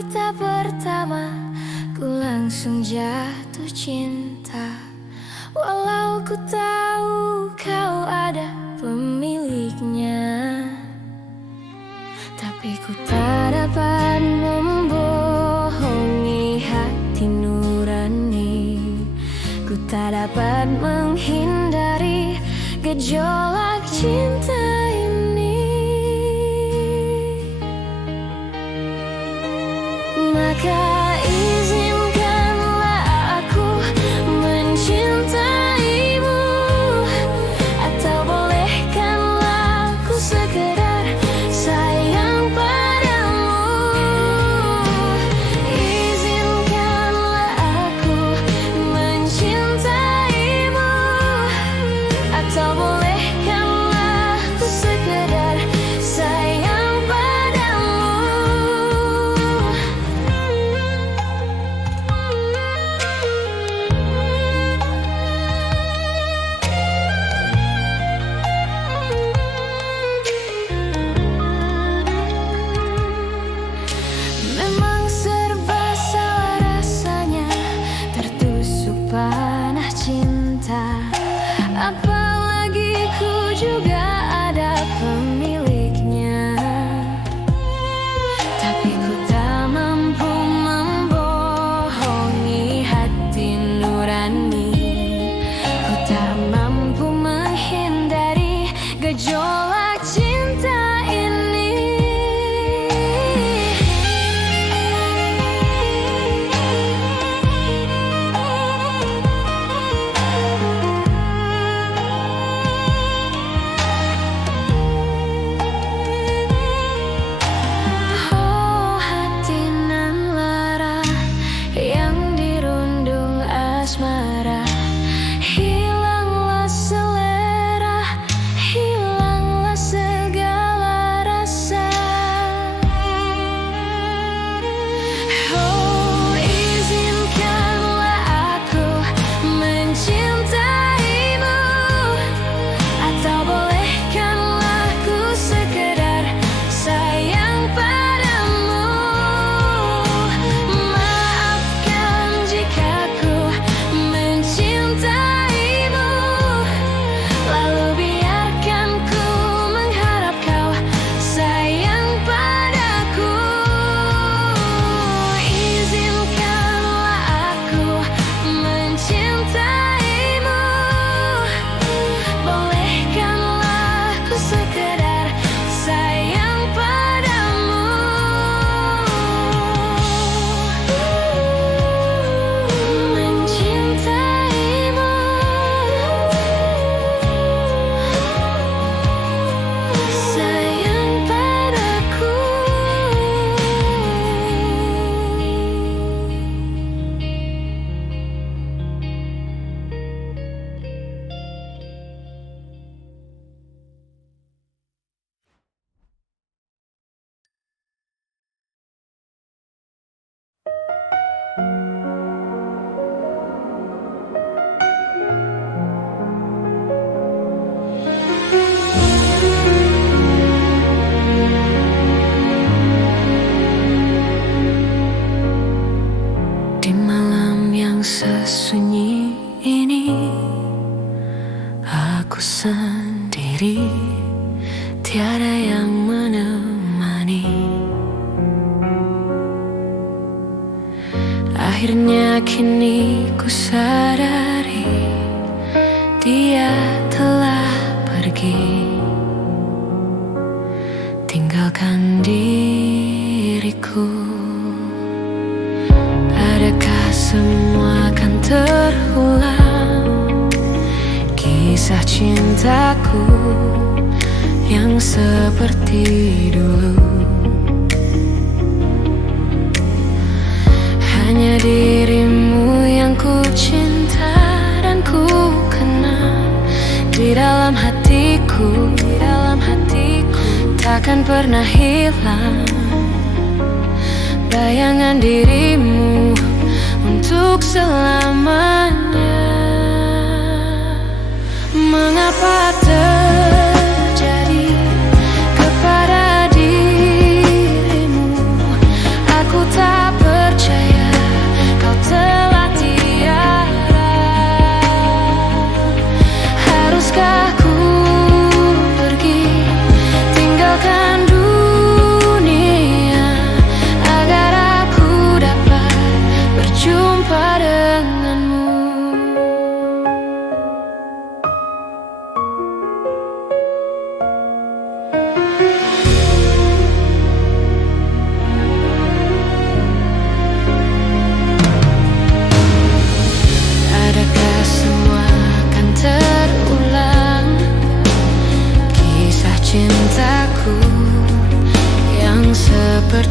kita pertama, ku langsung jatuh cinta. Walau ku tahu kau ada pemiliknya, tapi ku tak dapat membohongi hati nurani. Ku tak dapat menghindari gejolak cinta ini. Maka izinkanlah aku mencintaimu, atau bolehkanlah aku sekedar sayang padamu. Izinkanlah aku mencintaimu, atau bolehkanlah aku sekedar sayang padamu. Memang serba salah rasanya, tertusuk panah cinta. Apalagi ku juga ada pemiliknya, tapi ku tak mampu membohongi hati nurani. Ku tak mampu menghindari gejolak cinta ini. Oh hati nan lara yang dirundung asmara, hilanglah selera, hilanglah segala rasa. Oh izinkanlah aku mencintaimu, atau bolehkanlah ku sekedar sayang padamu. Maafkan jika ku mencintaimu, lalu biarkan ku mengharap kau sayang padaku. Izinkanlah aku mencintaimu, bolehkanlah ku sekedar sayang padamu. Mencintaimu, sayang padaku. Di malam yang sesunyi ini, aku sendiri, tiada yang menemani. Akhirnya kini ku sadari dia telah pergi, tinggalkan diriku. Adakah semua akan terulang, kisah cintaku yang seperti dulu? Hanya dirimu yang ku cinta dan ku kenal. Di dalam hatiku, takkan pernah hilang bayangan dirimu untuk selamanya. Mengapa terjadi kepada dirimu? Aku tak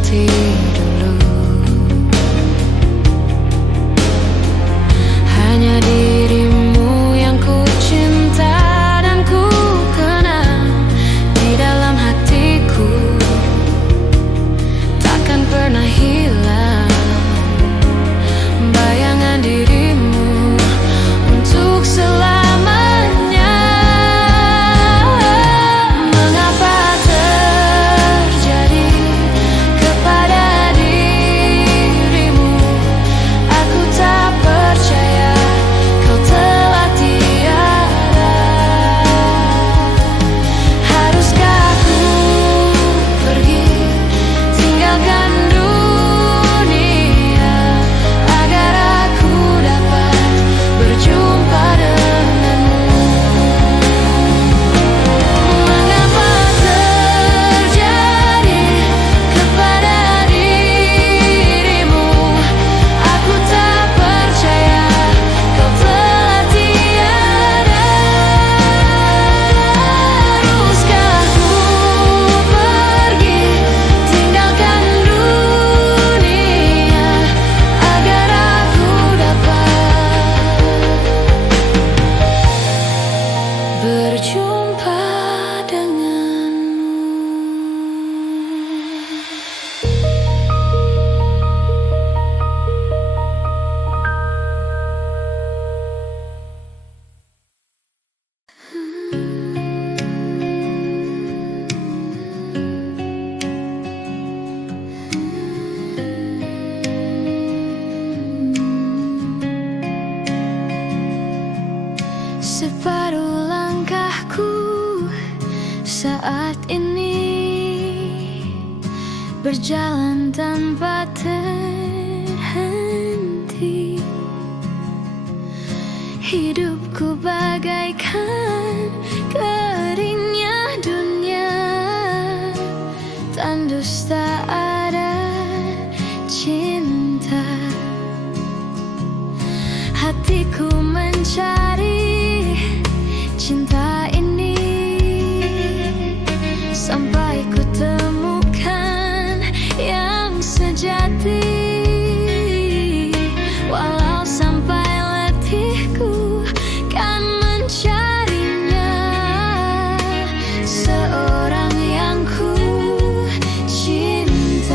seperti dulu. Hanya dirimu yang ku cinta dan ku kenal di dalam hatiku, takkan pernah hilang bayangan dirimu untuk selamanya. Mengapa terjadi kepada dirimu? Aku tak percaya kau telah tiada. Haruskah ku pergi tinggalkan dunia agar aku dapat berjumpa denganmu? Mengapa terjadi kepada dirimu? Aku tak percaya kau telah tiada. Haruskah ku pergi tinggalkan dunia agar aku dapat berjumpa denganmu? Separuh langkahku saat ini berjalan tanpa terhenti. Hidupku bagaikan keringnya dunia, tandus tak ada cinta. Hatiku mencari cinta ini sampai ku temukan yang sejati. Walau sampai letihku kan mencarinya, seorang yang ku cinta.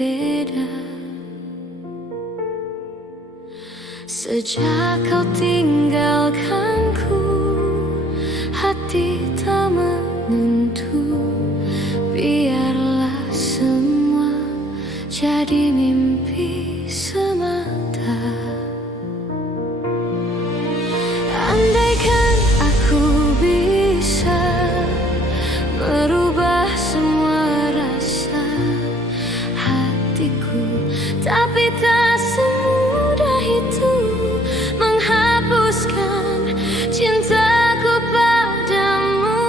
berbeda. Sejak kau tinggalkanku, hati tak menentu. Biarlah semua jadi mimpi semata. Andaikan aku bisa merubah semua rasa hatiku, tapi tak semudah itu menghapuskan cintaku padamu.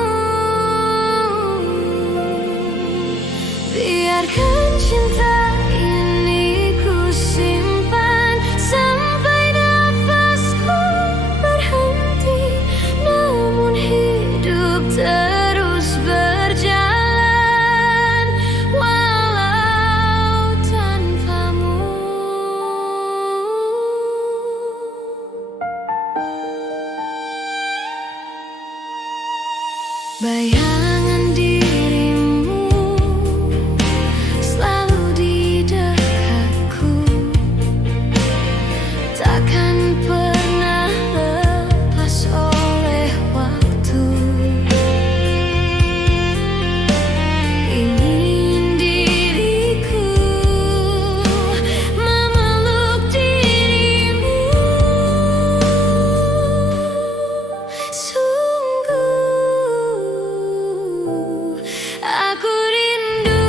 Biarkan cinta ini ku simpan sampai nafasku berhenti, namun hidup terus berjalan walau tanpamu. Bayangan dirimu selalu di dekatku, takkan pernah lepas oleh waktu. Ingin diriku memeluk dirimu. Sungguh aku rindu.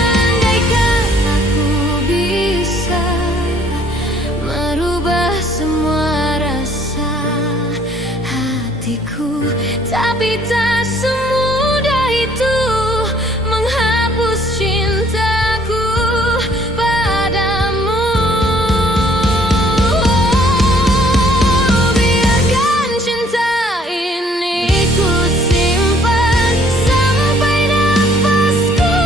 Andaikan aku bisa merubah semua rasa hatiku, tapi tak semudah itu menghapus cintaku padamu. Biarkan cinta ini ku simpan sampai nafasku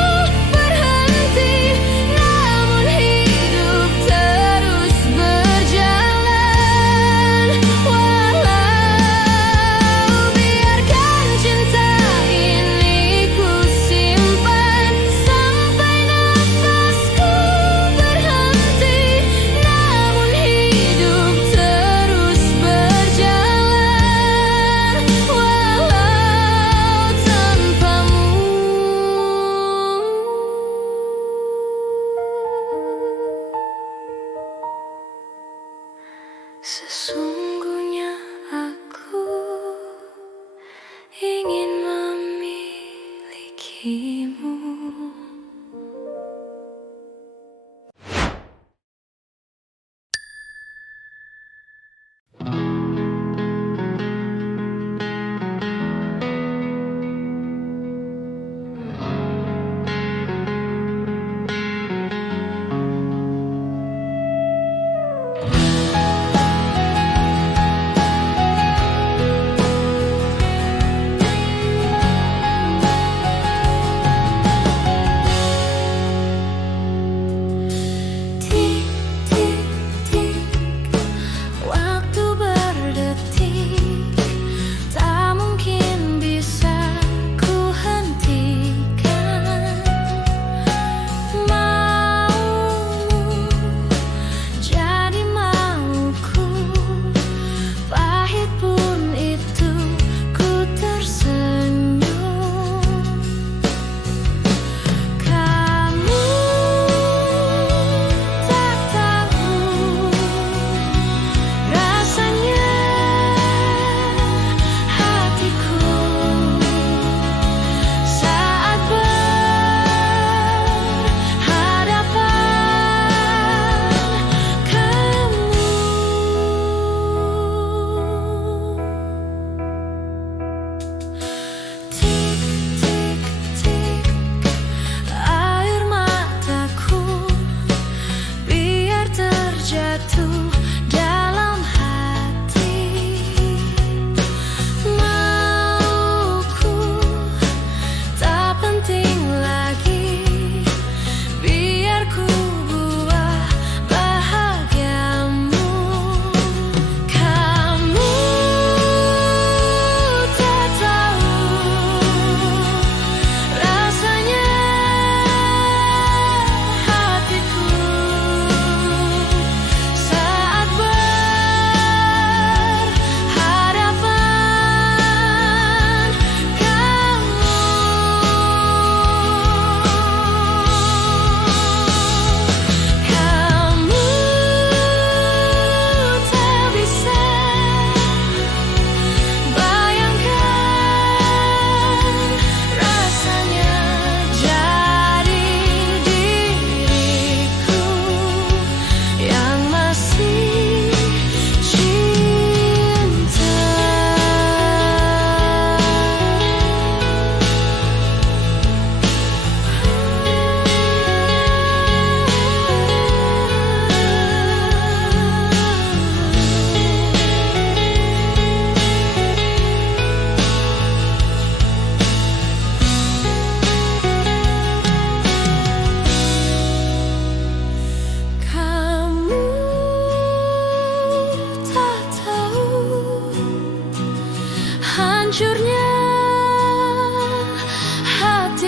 berhenti, namun hidup terus berjalan walau. Biarkan cinta ini ku simpan sampai nafasku berhenti, namun hidup terus berjalan walau tanpamu. Sesungguhnya aku ingin memilikimu.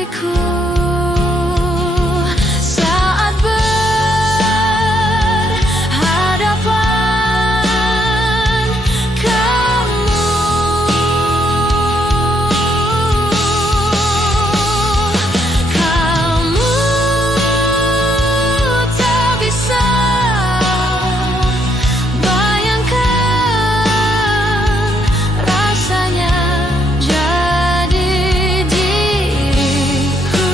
hatiku saat berhadapan kamu. Kamu tak bisa bayangkan rasanya jadi diriku.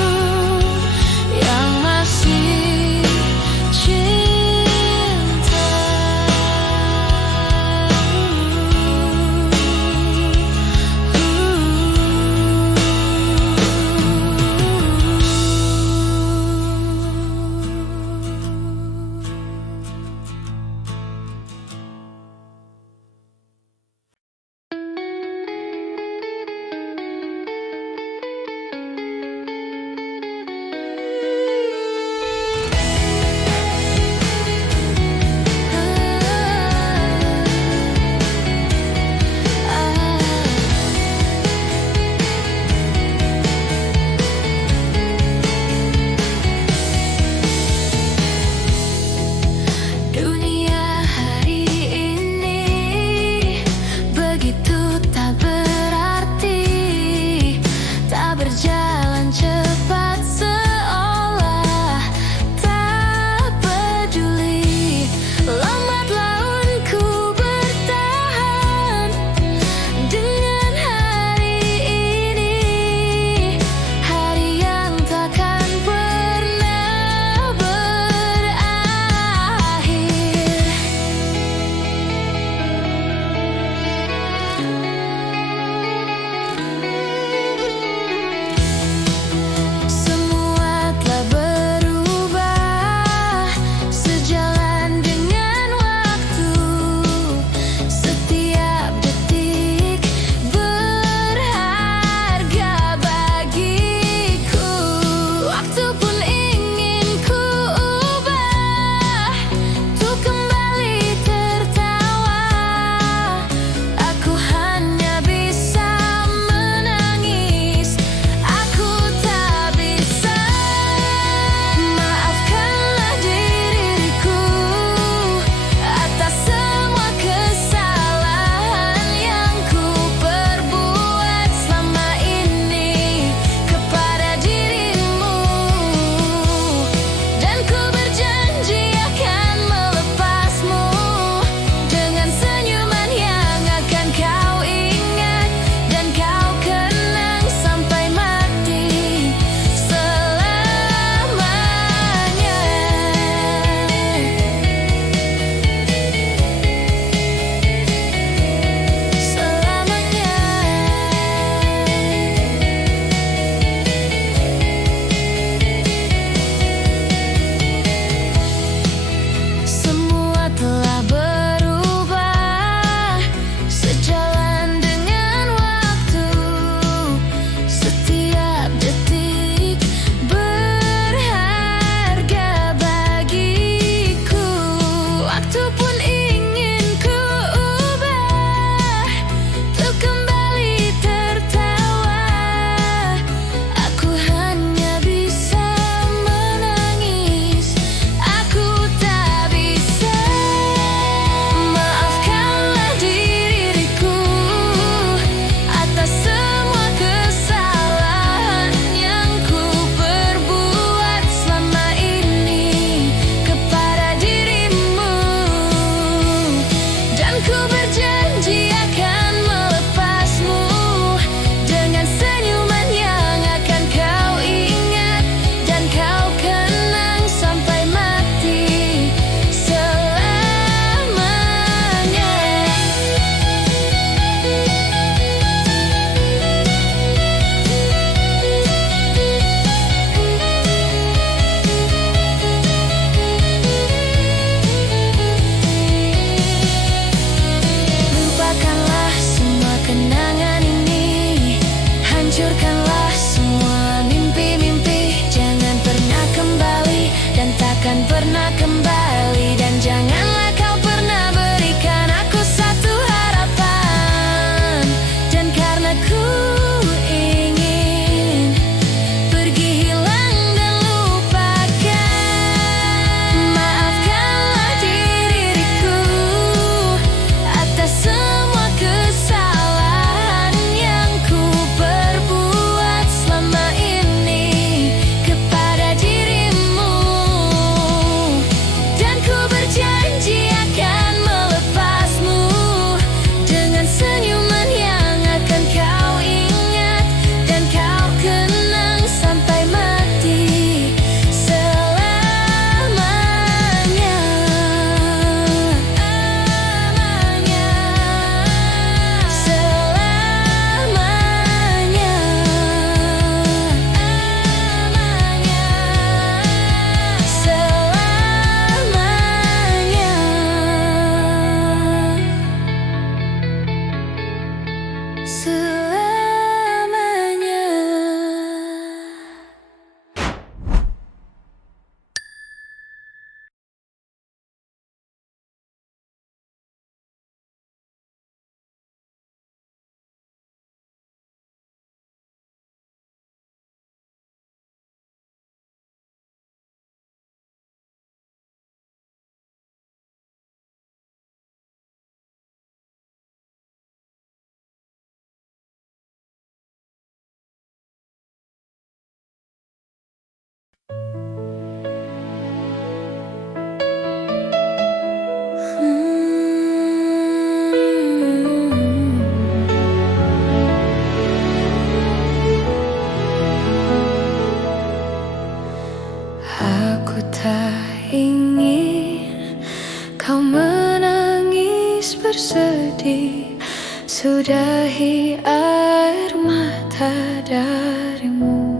sudahi air mata darimu.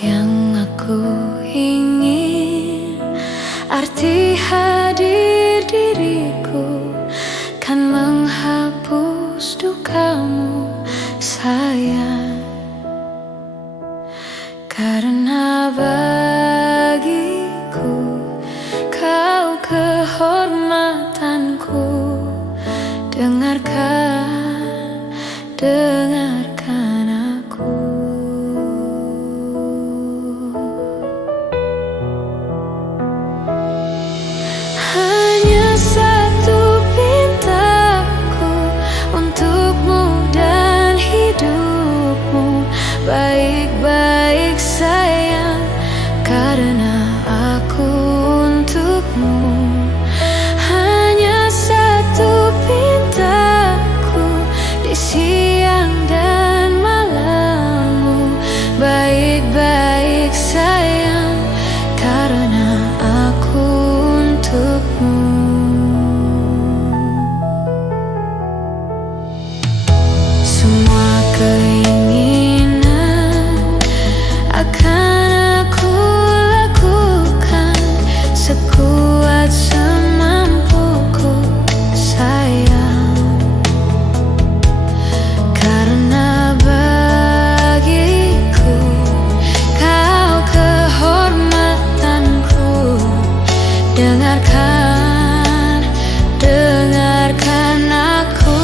Yang aku ingin, arti hadir diriku kan menghapus dukamu sayang. Karena bagiku kau kehormatanku. Dengarkan aku. Hanya satu pintaku untukmu dan hidupmu. Baik-baik sayang, karena aku untukmu. Hanya satu pintaku di siang dan malammu. Baik-baik sayang, karena aku untukmu. Semua keinginan akan aku lakukan sekuat semampuku sayang. Karena bagiku kau kehormatanku. Dengarkan aku.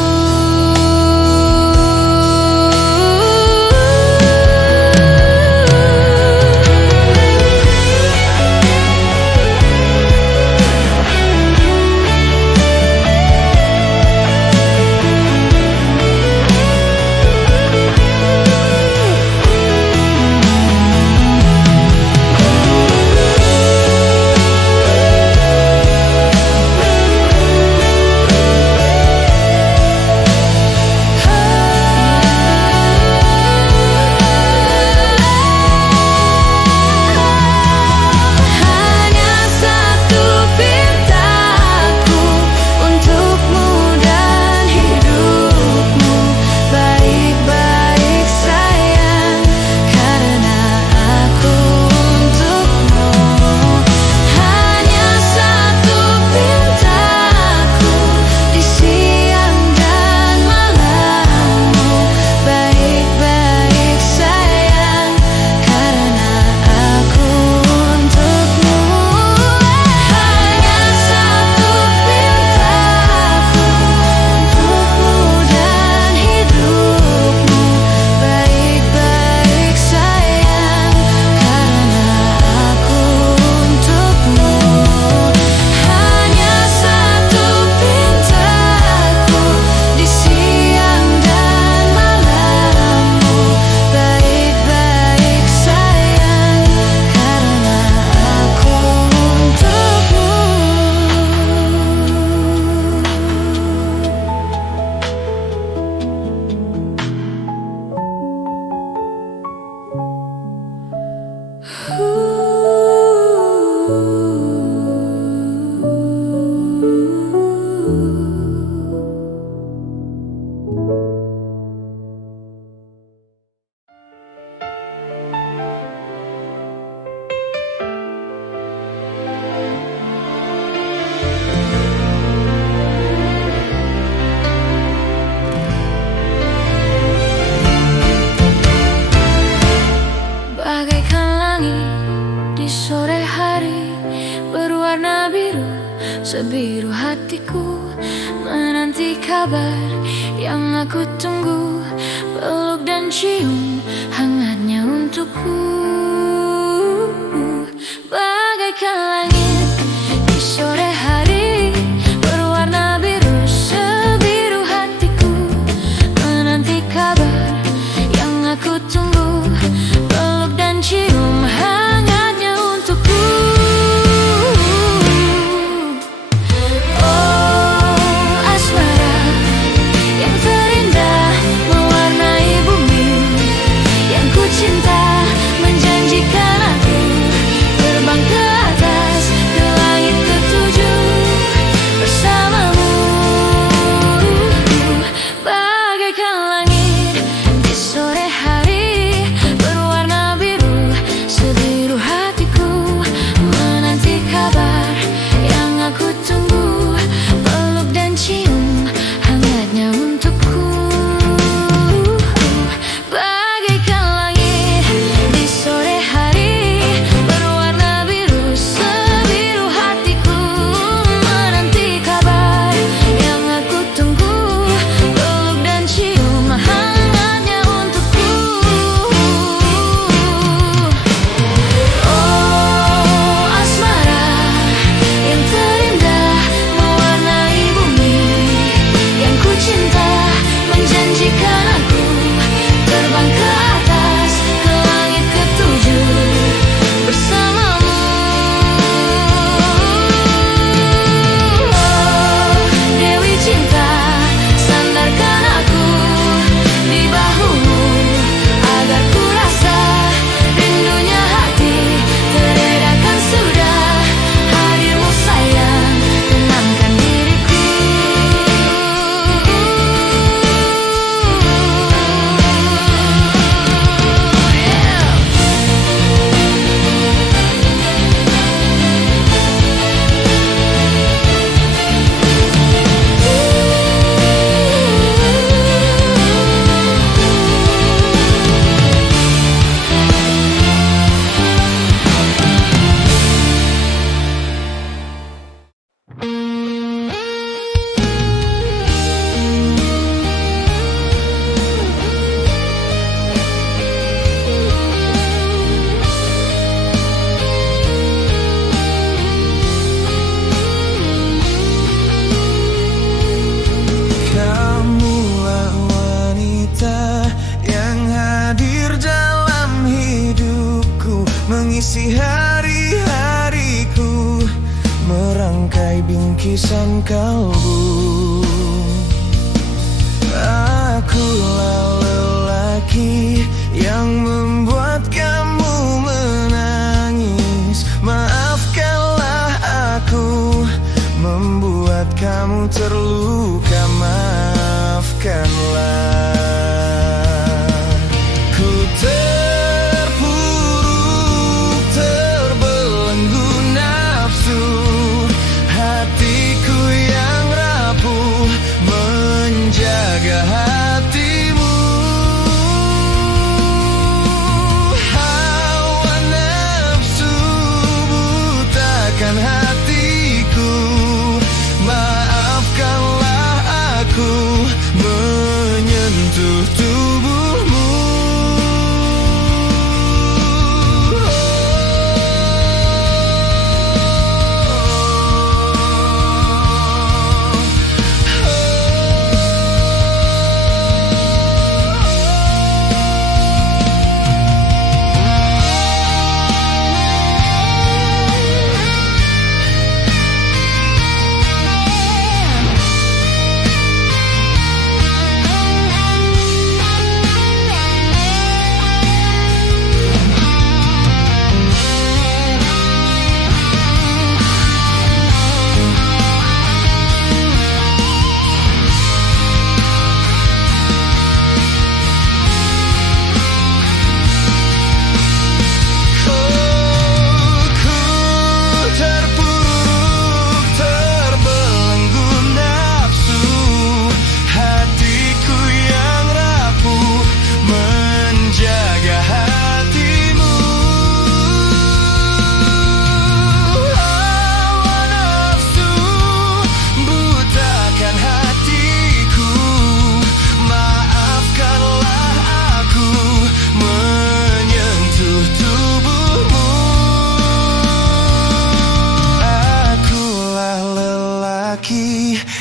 Sebiru hatiku menanti kabar yang aku tunggu. Peluk dan cium hangatnya untukku. Bagaikan langit di sore hari berwarna biru. Sebiru hatiku menanti kabar yang aku tunggu. Peluk dan cium hangatnya untukku. Cinta mengisi hari-hariku, merangkai bingkisan kalbu. Akulah lelaki yang membuat kamu menangis. Maafkanlah aku, membuat kamu terluka. Maafkanlah. Ku terpuruk, terbelenggu nafsu, hatiku yang rapuh menjaga hatimu. Hawa nafsu butakan hatiku. Maafkanlah aku menyentuh tubuhmu.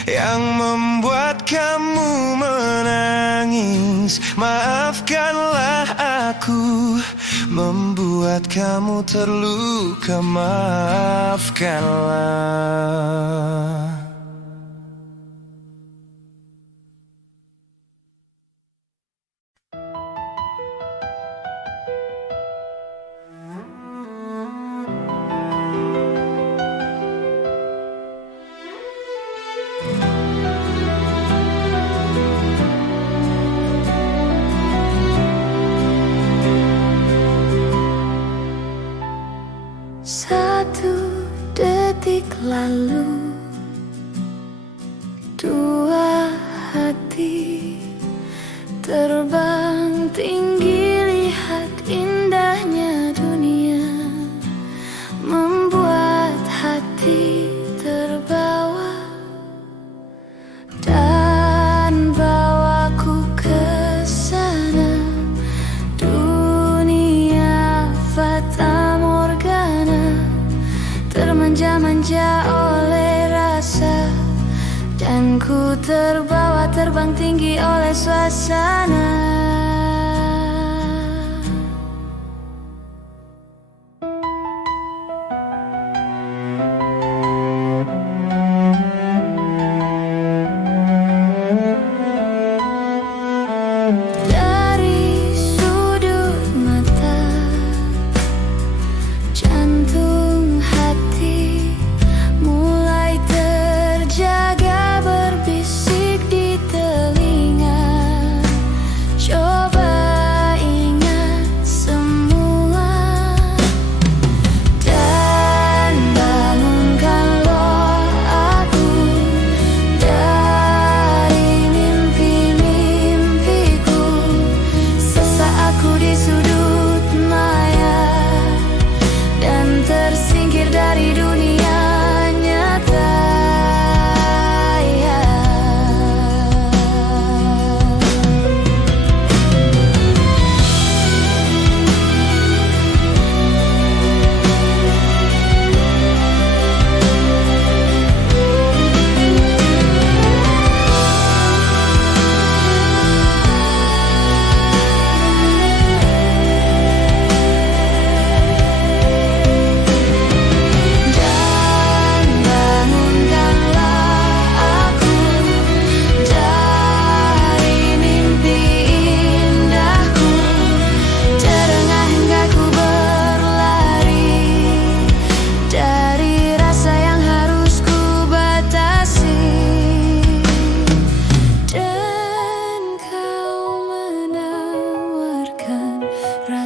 Yang membuat kamu menangis. Maafkanlah aku, membuat kamu terluka. Maafkanlah. Satu detik lalu, dua hati terbang tinggi, lihat indahnya dunia, membuat hati terbawa dan bawaku ke sana. Dunia fata morgana, termanja-manja oleh rasa, dan ku terbawa terbang tinggi oleh suasana. Dari sudut mata, jantung hati mulai terjaga, berbisik di telinga.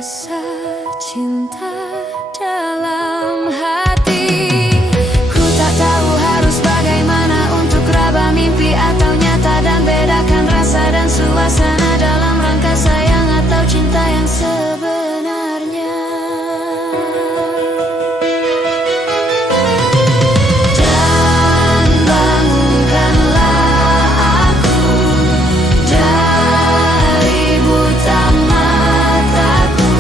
rasa cinta dalam hati. Ku tak tahu harus bagaimana untuk raba mimpi atau nyata, dan bedakan rasa dan suasana dalam rangka sayang atau cinta yang sebenarnya. Dan bangunkanlah aku dari buta mataku,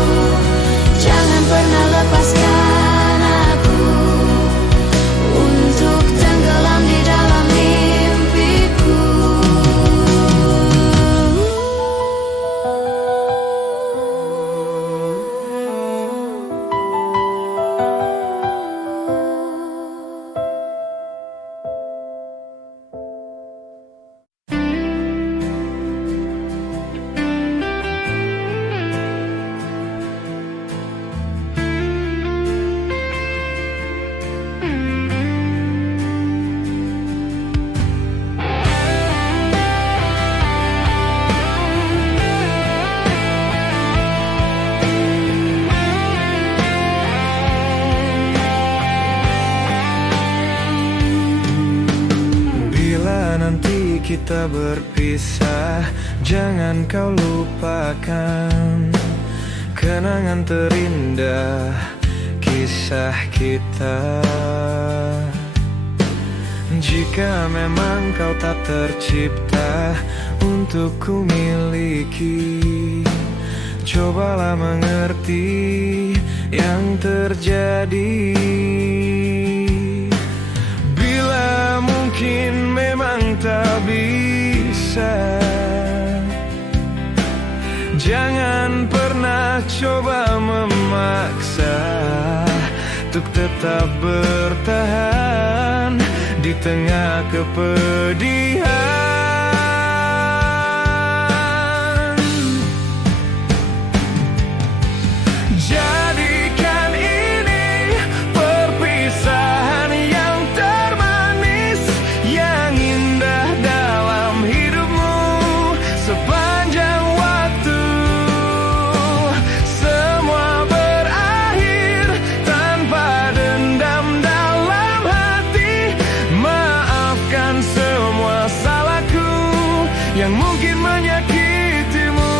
jangan pernah lepaskan aku untuk tenggelam di dalam mimpiku. Bila nanti kita berpisah, jangan kau lupakan kenangan terindah kisah kita. Jika memang kau tak tercipta untuk ku miliki, cobalah mengerti yang terjadi. Bila mungkin memang tak bisa, jangan pernah coba memaksa untuk tetap bertahan di tengah kepedihan. Jadikan ini perpisahan yang termanis, yang indah dalam hidupmu sepanjang waktu. Semua berakhir tanpa dendam dalam hati. Maafkan semua salahku yang mungkin menyakitimu.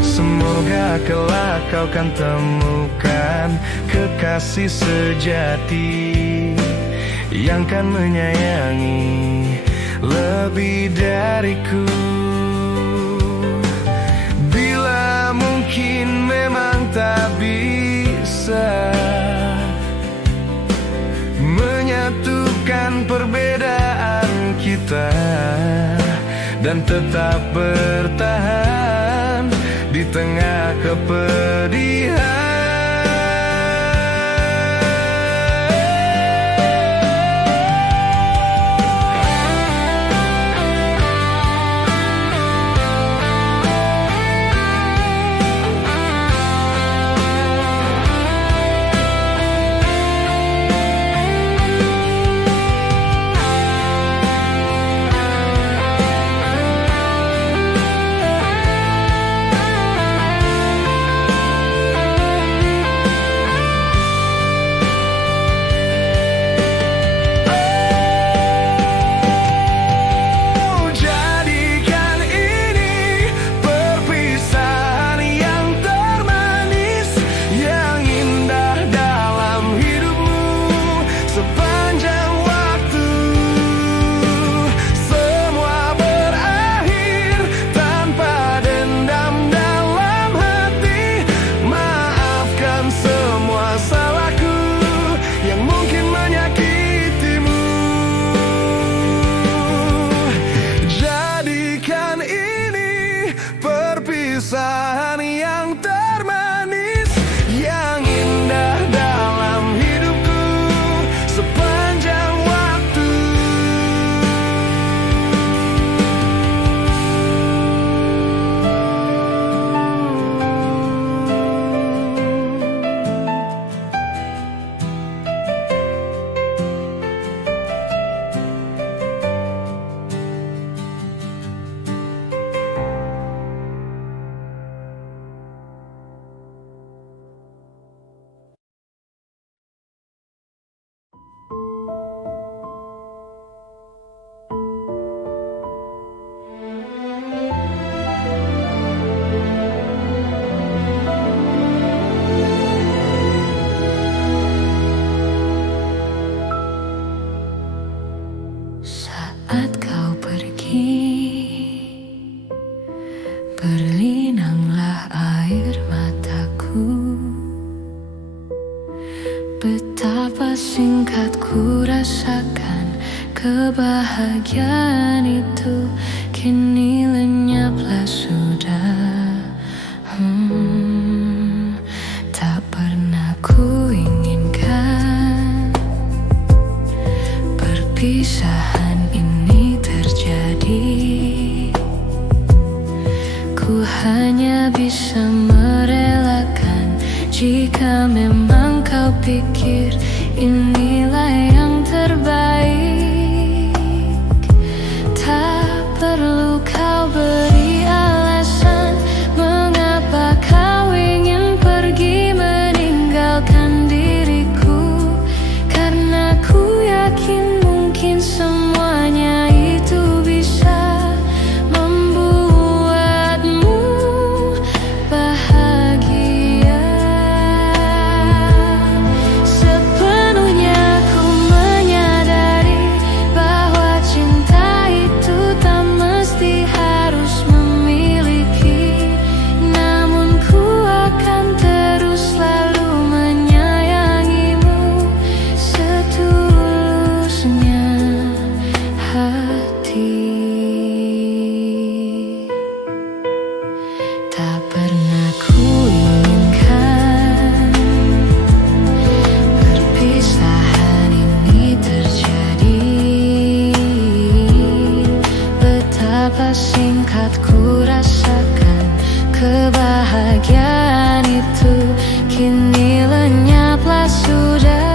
Semoga kelak kau kan temukan kekasih sejati yang kan menyayangi lebih dariku. Bila mungkin memang tak bisa menyatukan perbedaan kita dan tetap bertahan di tengah kepedihan. Perpisahan yang termanis, yang indah dalam hidupku sepanjang waktu. berlinanglah air mataku. Betapa singkat ku rasakan kebahagiaan itu, kini lenyaplah sudah. Tak pernah ku inginkan perpisahan ini terjadi. Ku hanya bisa merelakan jika memang kau pikir inilah yang terbaik. Tak perlu kau beri alasan mengapa kau ingin pergi meninggalkan diriku, karena ku yakin mungkin semuanya itu bisa membuatmu bahagia. Sepenuhnya ku menyadari bahwa cinta itu tak mesti harus memiliki, namun ku akan terus selalu menyayangimu setulusnya hati. Tak pernah ku inginkan perpisahan ini terjadi. Betapa singkat ku rasakan kebahagiaan itu, kini lenyaplah sudah.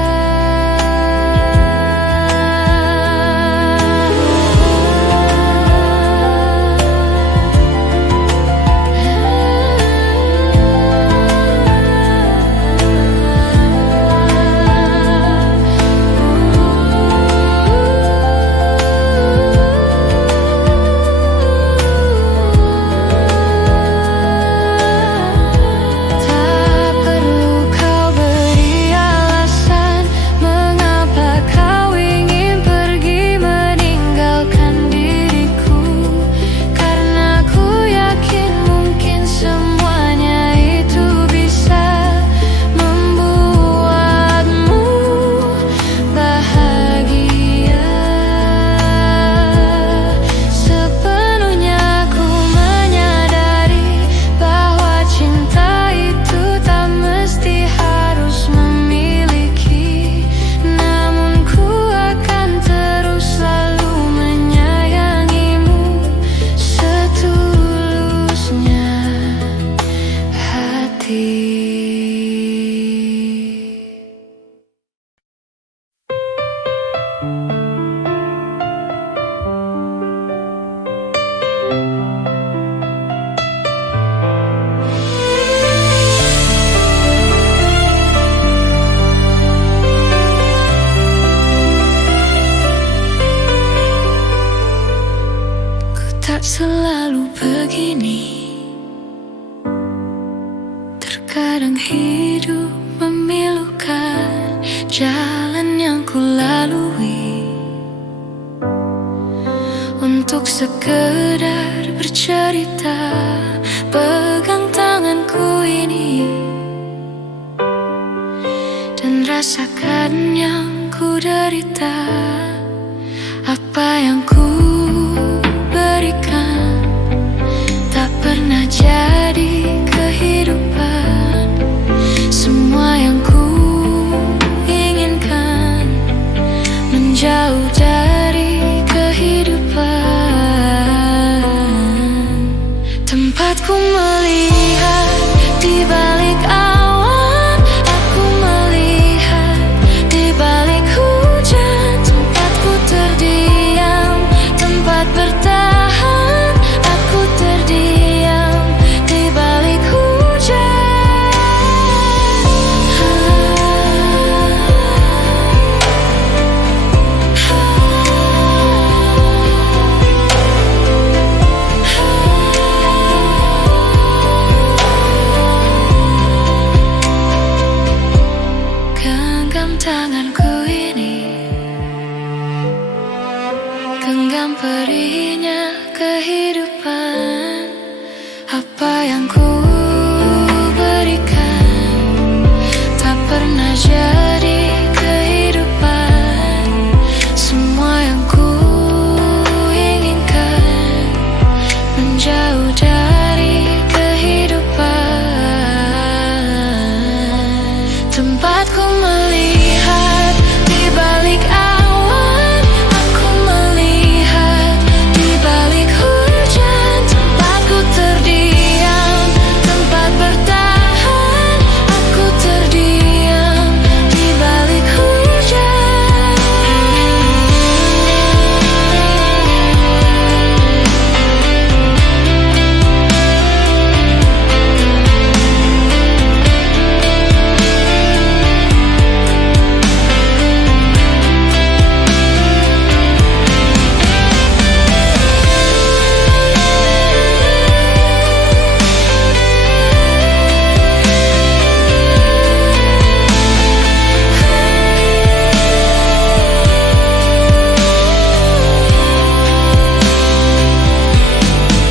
Tak perlu kau beri alasan mengapa kau ingin pergi meninggalkan diriku, karena ku yakin mungkin semuanya itu bisa membuatmu bahagia. Sepenuhnya ku menyadari bahwa cinta itu tak mesti harus memiliki, namun ku akan terus selalu menyayangimu setulusnya hati. Ku tak selalu begini, terkadang hidup memilukan jalan yang ku lalui untuk sekedar bercerita. Pegang tanganku ini dan rasakan yang ku derita. Apa yang ku berikan tak pernah jadi kehidupan. Semua yang ku inginkan menjauh dari kehidupan. Tempatku melihat di balik awan, aku melihat di balik hujan. Tempatku terdiam, tempat bertahan, aku terdiam di balik hujan. Apa yang ku berikan tak pernah jadi kehidupan. Semua yang ku inginkan menjauh dari kehidupan. Tempatku melihat di balik awan, aku melihat di balik hujan. Tempatku terdiam, tempat bertahan, aku terdiam di balik hujan.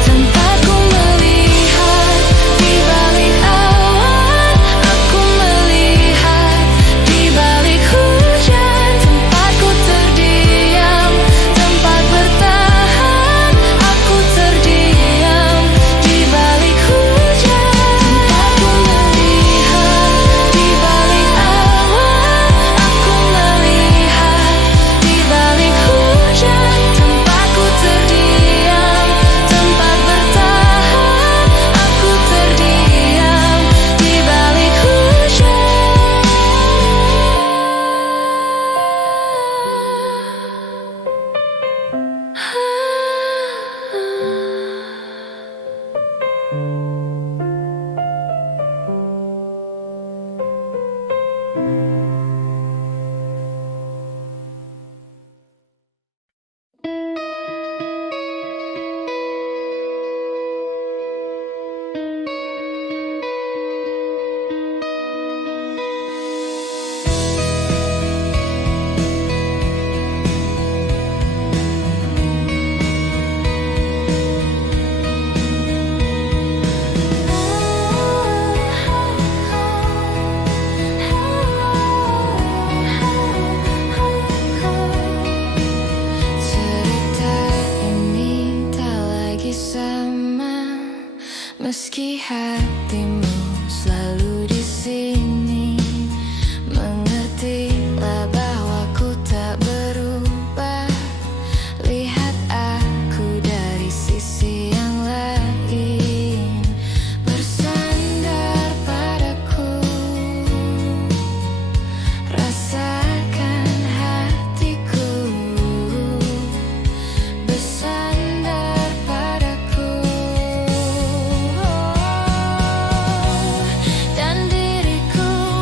Tempatku melihat di balik awan, aku melihat di balik hujan. Tempatku terdiam, tempat bertahan, aku terdiam di balik hujan. Tempatku melihat di balik awan, aku melihat di balik hujan. Tempatku terdiam, tempat bertahan, aku terdiam di balik hujan. Cerita ini tak lagi sama, meski hatimu selalu di sini. Mengertilah bahwa ku tak berubah. Lihat aku dari sisi yang lain, bersandar padaku, rasakan hatiku, bersandar padaku. Dan diriku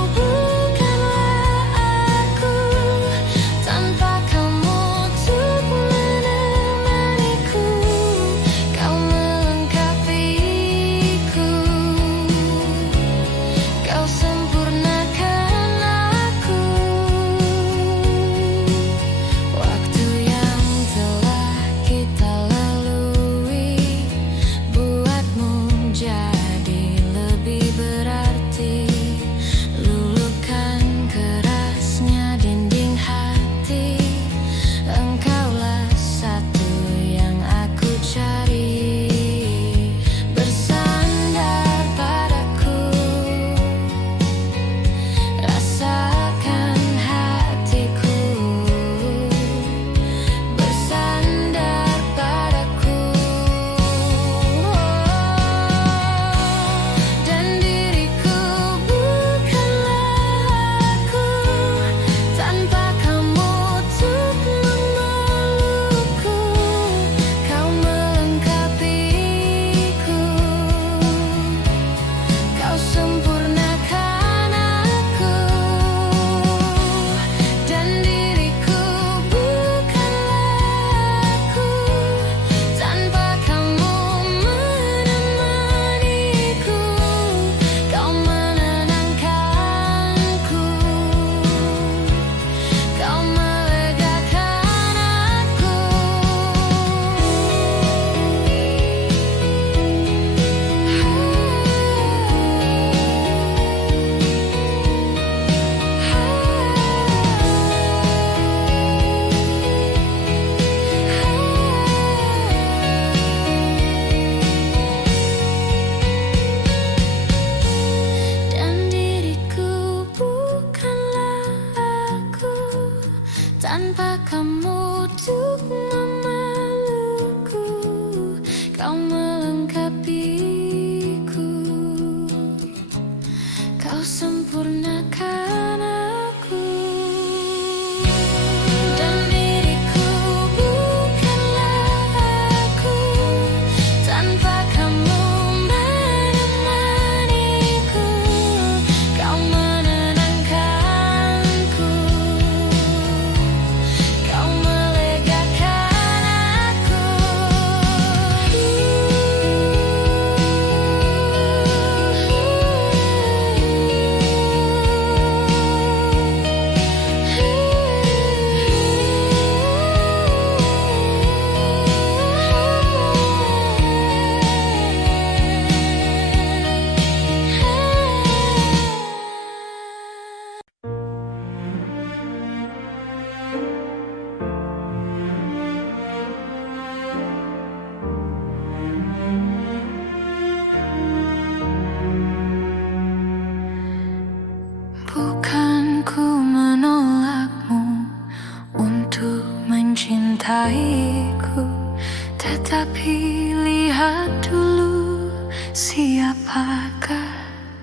siapakah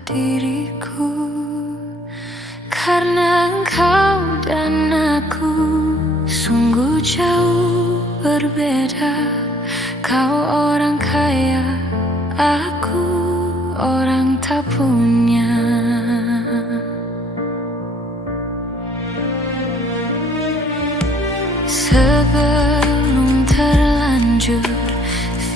diriku? Karena engkau dan aku sungguh jauh berbeda. Kau orang kaya, aku orang tak punya. Sebelum terlanjur,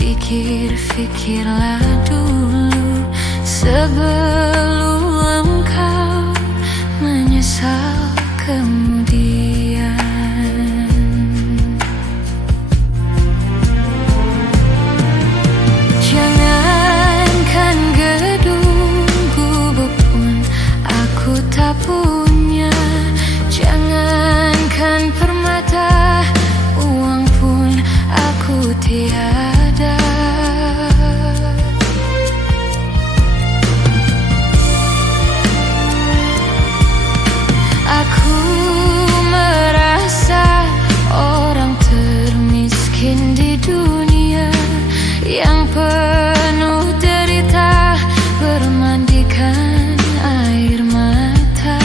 pikir-pikirlah dulu. Sebelum engkau menyesal kemudian. Jangankan gedung gubuk pun aku tak punya. Jangankan permata, uang pun aku tiada. Aku merasa orang termiskin di dunia, yang penuh derita bermandikan air mata.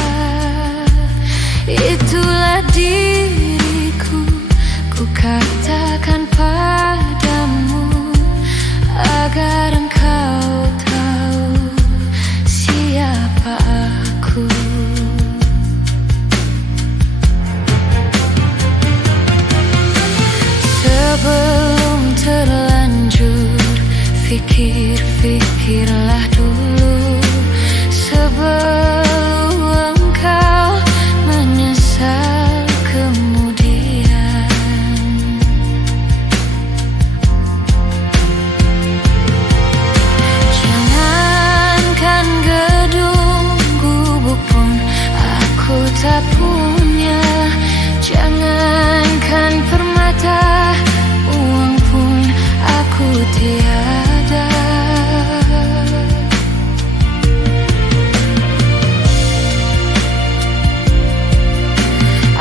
Itulah diriku, ku katakan padamu agar engkau tahu siapa aku. Sebelum terlanjur, pikir-pikirlah dulu. Sebelum engkau menyesal kemudian. Jangankan gedung gubuk pun aku tak punya. Jangankan permata, uang pun aku tiada.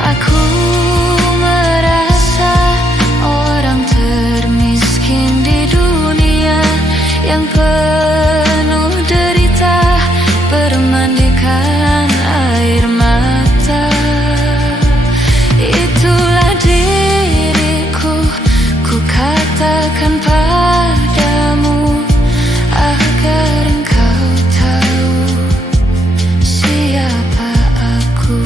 Aku merasa orang termiskin di dunia, yang penuh derita bermandikan air mata. Itulah diriku, ku katakan padamu agar engkau tahu siapa aku.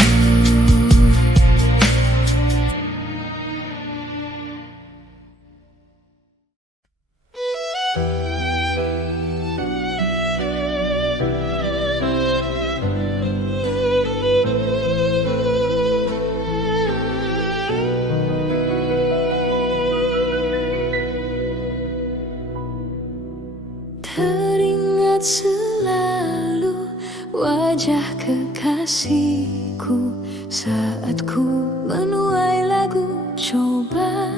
Teringat selalu wajah kekasihku saat ku menuai lagu. Coba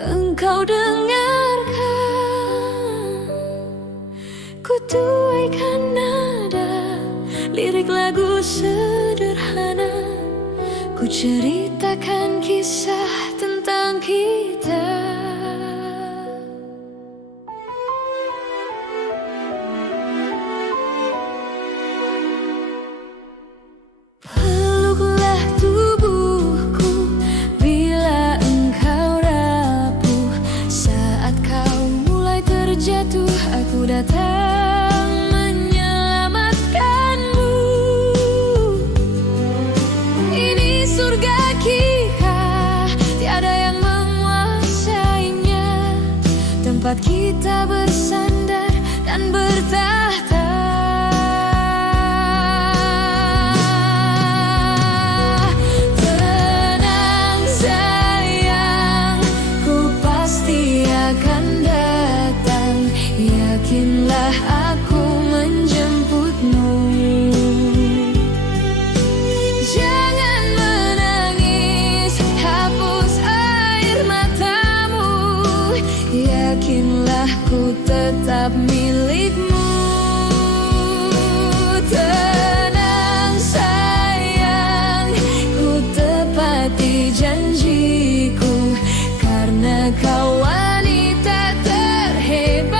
engkau dengarkan, ku tuaikan nada lirik lagu sederhana. Ku ceritakan kisah tentang kita. Peluklah tubuhku bila engkau rapuh. Saat kau mulai terjatuh, aku datang menyelamatkanmu. Ini surga kita, tiada yang menguasainya. Tempat kita bersandar dan bertahta. Tenang sayang, ku pasti akan datang. Yakinlah aku menjemputmu. Jangan menangis, hapus air matamu. Yakinlah ku tetap milikmu. Tenang sayang, ku tepati janjiku. Karena kau wanita terhebat.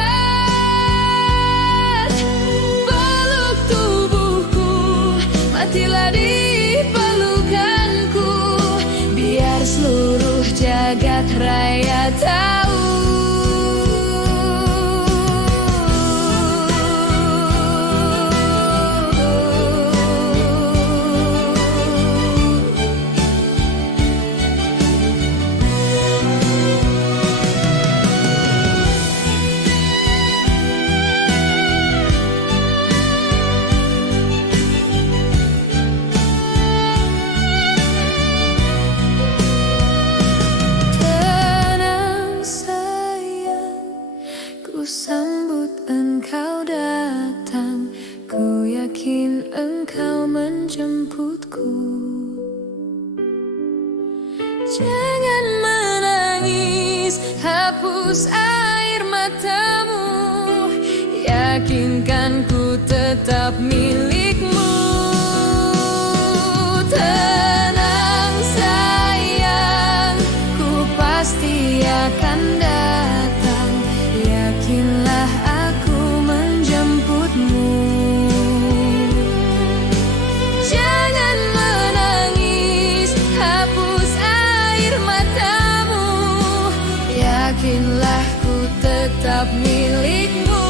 hapus air matamu, yakinkan ku tetap milikmu. Tenang sayang, ku pasti akan datang. Yakinlah aku menjemputmu. Jangan menangis, hapus air matamu. Yakinlah ku tetap milikmu.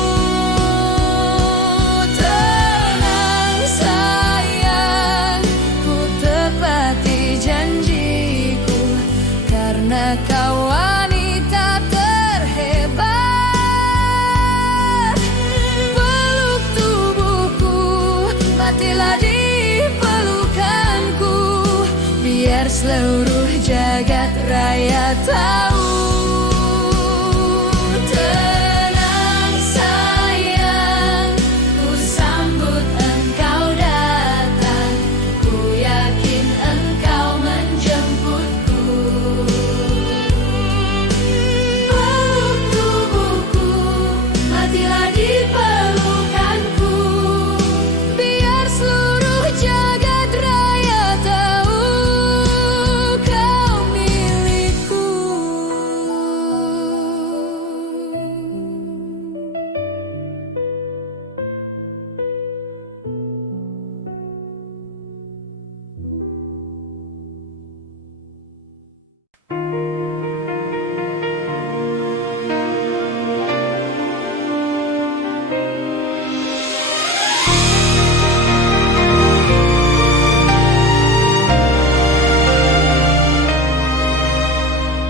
Tenang sayang, ku tepati janjiku, karena kau wanita terhebat. Peluk tubuhku, matilah di pelukanku, biar seluruh jagat raya tahu. Tenang sayang, ku sambut engkau datang. Ku yakin engkau menjemputku. Peluk tubuhku, matilah di pelukanku, biar seluruh jagat raya tahu kau milikku.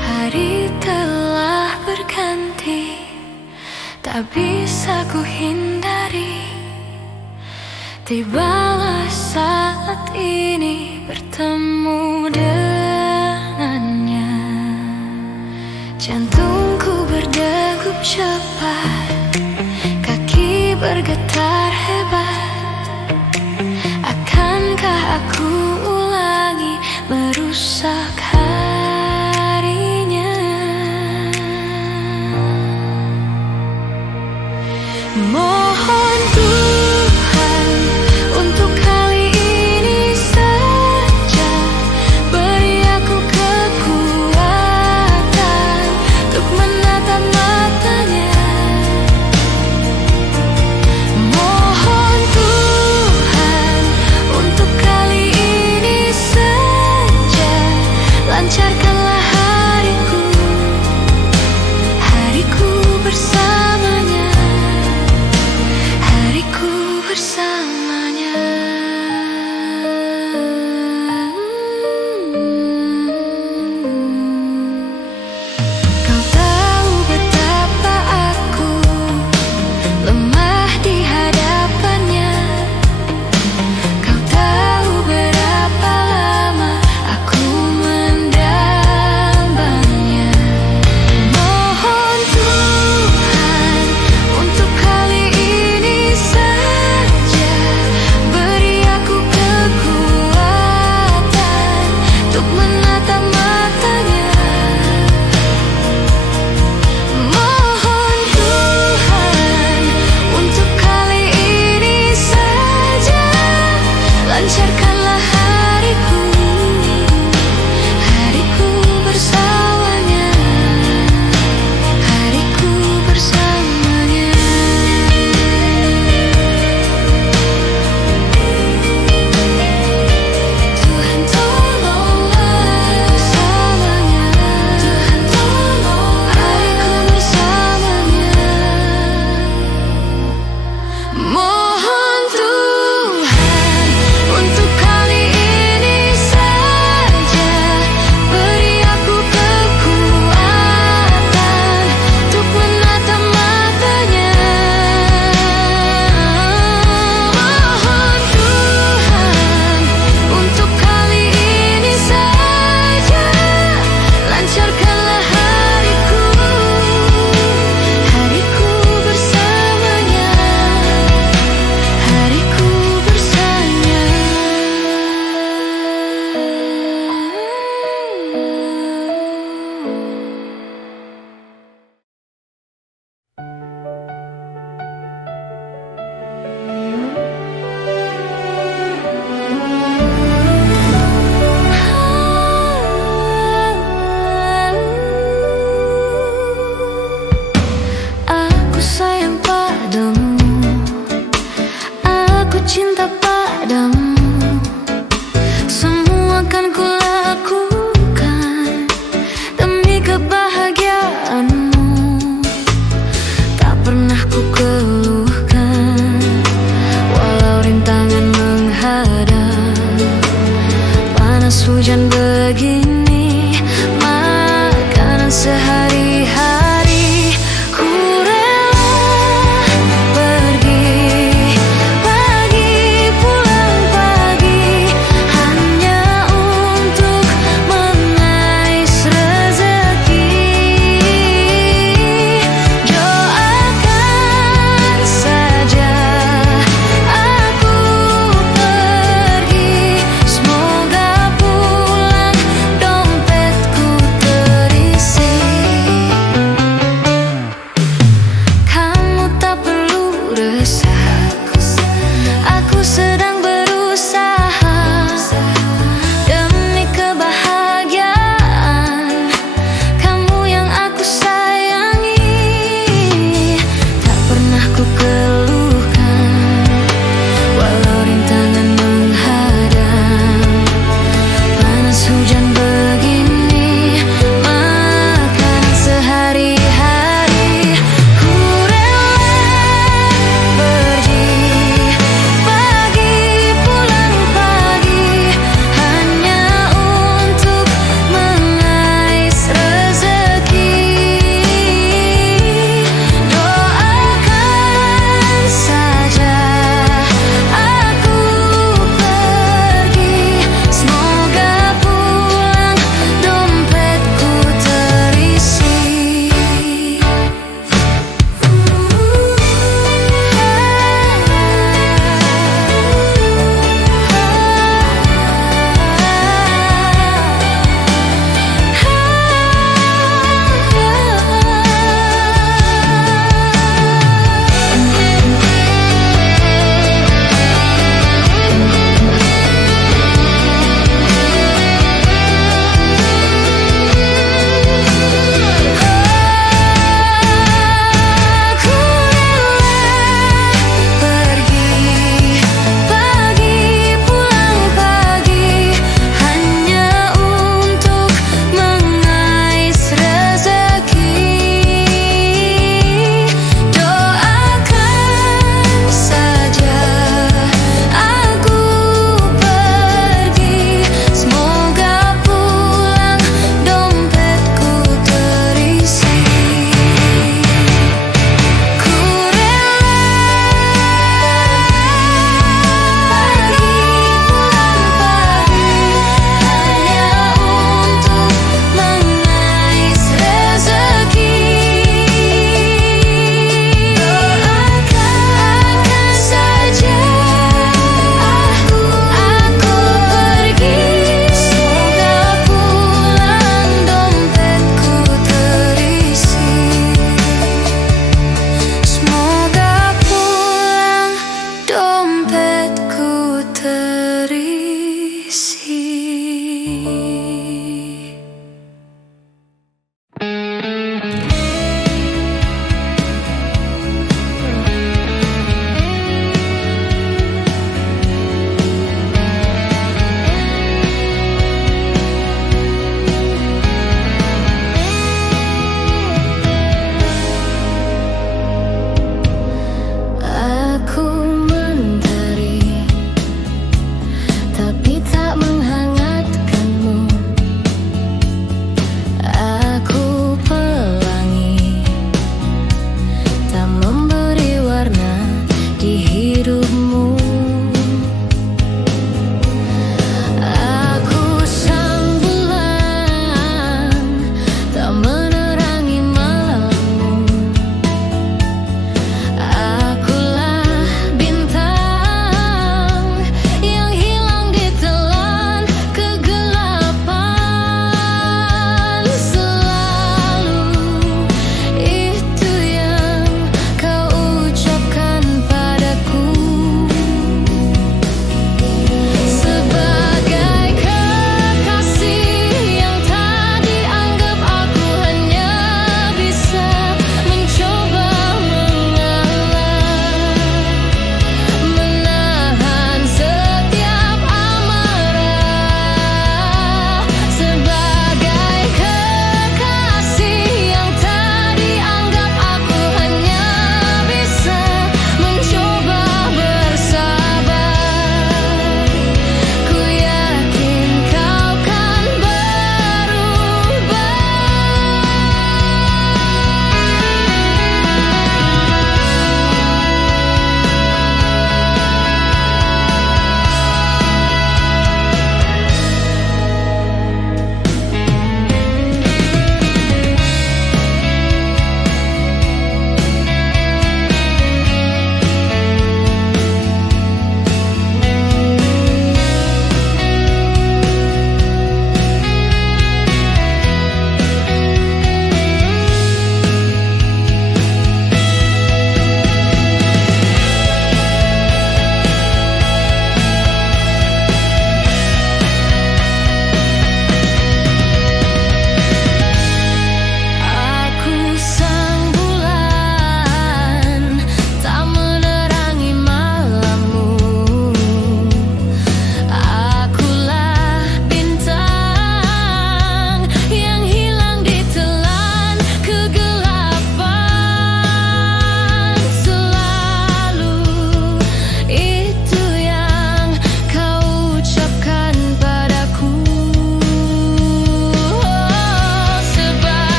Hari telah berganti, tak bisa ku hindari. Tibalah saat ini bertemu dengannya. Jantungku berdegup cepat, kaki bergetar hebat. Akankah aku ulangi merusak harinya?